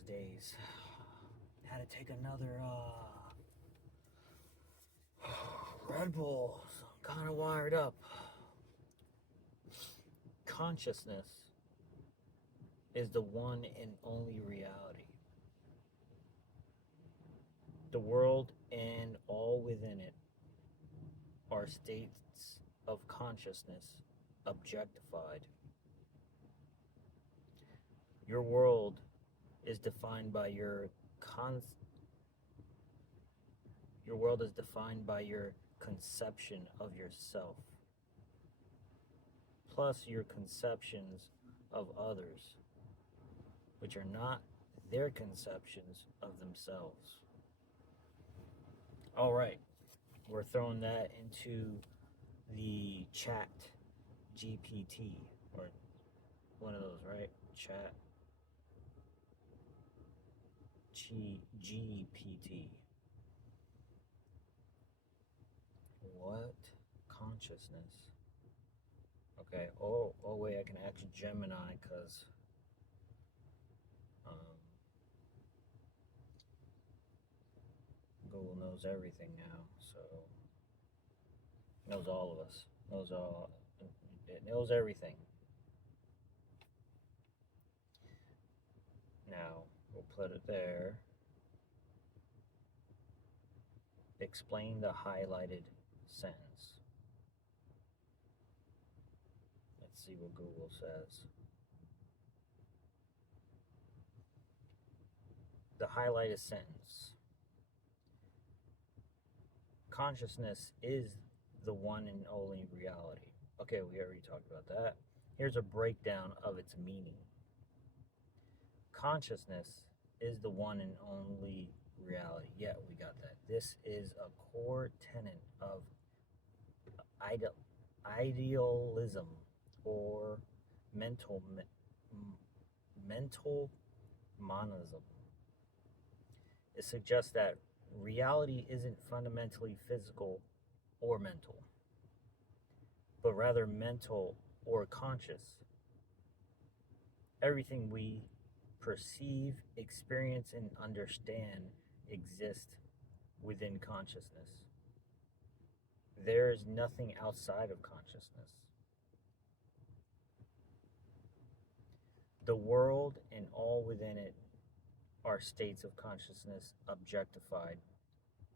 those days. Had to take another Red Bull. So I'm kind of wired up. Consciousness is the one and only reality. The world and all within it are states of consciousness objectified. Your world is defined by your conception of yourself, plus your conceptions of others, which are not their conceptions of themselves. All right, we're throwing that into the chat GPT, or one of those, right? Chat GPT. What? Consciousness. Okay. Oh wait, I can ask Gemini because Google knows everything now, so knows all of us. It knows everything. Now we'll put it there. Explain the highlighted sentence. Let's see what Google says. The highlighted sentence. Consciousness is the one and only reality. Okay, we already talked about that. Here's a breakdown of its meaning. Consciousness is the one and only reality. Yeah, we got that. This is a core tenet of idealism or mental monism. It suggests that reality isn't fundamentally physical or mental, but rather mental or conscious. Everything we perceive, experience, and understand exists within consciousness. There is nothing outside of consciousness. The world and all within it are states of consciousness objectified.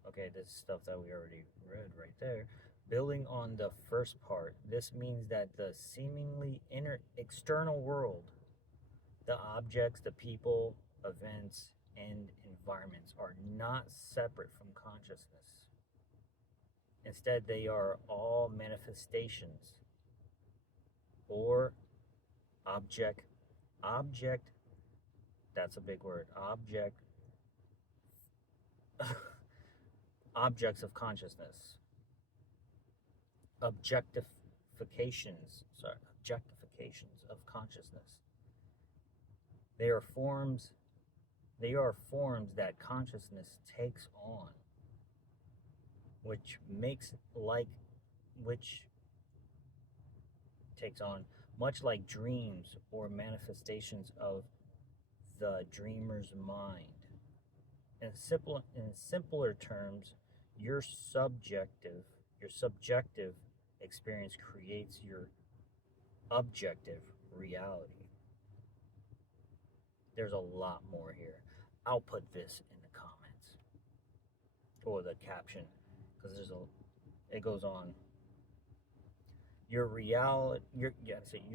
Okay, this is stuff that we already read right there. Building on the first part, this means that the seemingly external world, the objects, the people, events, and environments are not separate from consciousness. Instead, they are all manifestations or objects, that's a big word, objects of consciousness. Objectifications of consciousness. They are forms that consciousness takes on, which takes on much like dreams or manifestations of the dreamer's mind. In simpler terms, your subjective experience creates your objective reality. There's a lot more here. I'll put this in the comments or the caption because it goes on. Your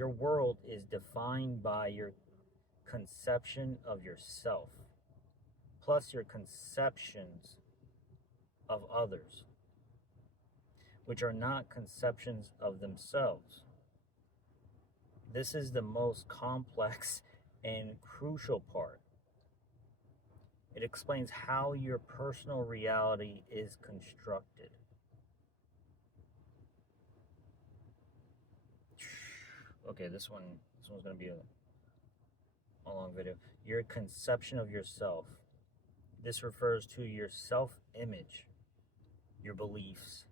world is defined by your conception of yourself, plus your conceptions of others, which are not conceptions of themselves. This is the most complex and crucial part. It explains how your personal reality is constructed. Okay, this one's going to be a long video. Your conception of yourself. This refers to your self-image, your beliefs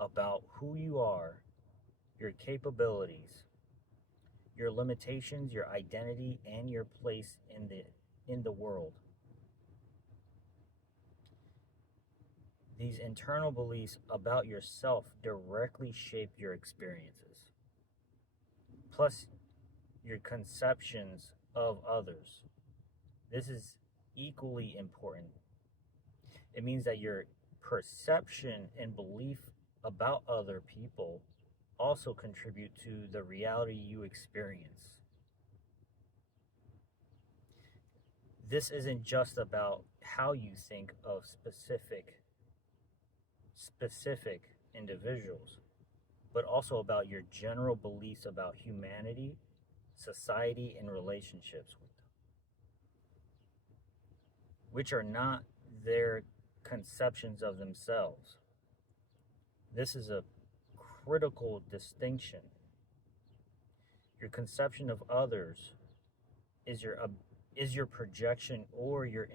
about who you are, your capabilities, your limitations, your identity, and your place in the in the world. These internal beliefs about yourself directly shape your experiences, plus your conceptions of others. This is equally important. It means that your perception and belief about other people also contribute to the reality you experience. This isn't just about how you think of specific individuals, but also about your general beliefs about humanity, society, and relationships with them, which are not their conceptions of themselves. This is a critical distinction. Your conception of others is your projection or your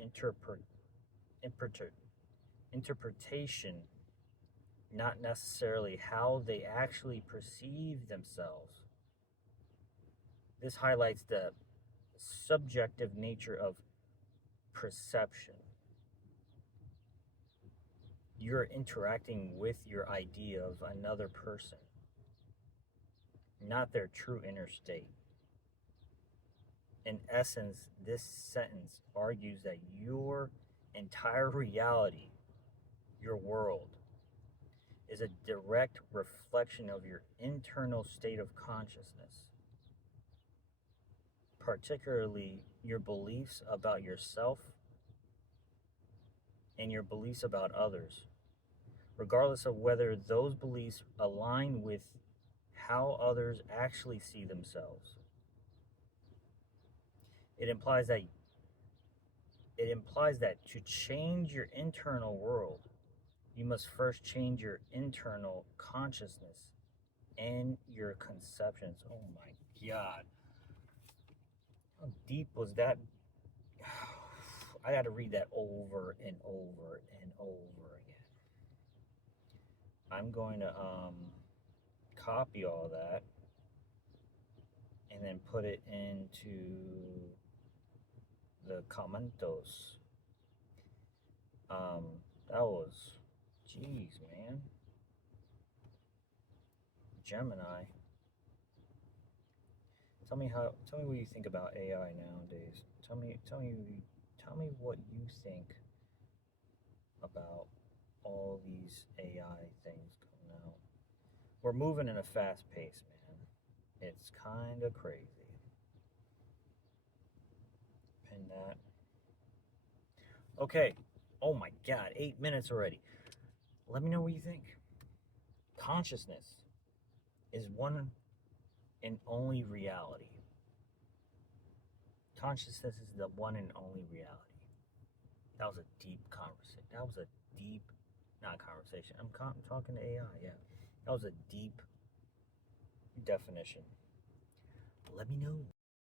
interpretation, not necessarily how they actually perceive themselves. This highlights the subjective nature of perception. You're interacting with your idea of another person, not their true inner state. In essence, this sentence argues that your entire reality, your world, is a direct reflection of your internal state of consciousness, particularly your beliefs about yourself and your beliefs about others, regardless of whether those beliefs align with how others actually see themselves. It implies that to change your internal world, you must first change your internal consciousness and your conceptions. Oh my God. How deep was that? I got to read that over and over and over again. I'm going to copy all that and then put it into the commentos. That was, jeez, man. Gemini. Tell me what you think about AI nowadays. Tell me what you think about all these AI things coming out. We're moving in a fast pace, man. It's kind of crazy. Pin that. Okay. Oh my God, 8 minutes already. Let me know what you think. Consciousness is one and only reality. Consciousness is the one and only reality. That was a deep conversation. That was a deep, not conversation. I'm talking to AI, yeah. That was a deep definition. Let me know.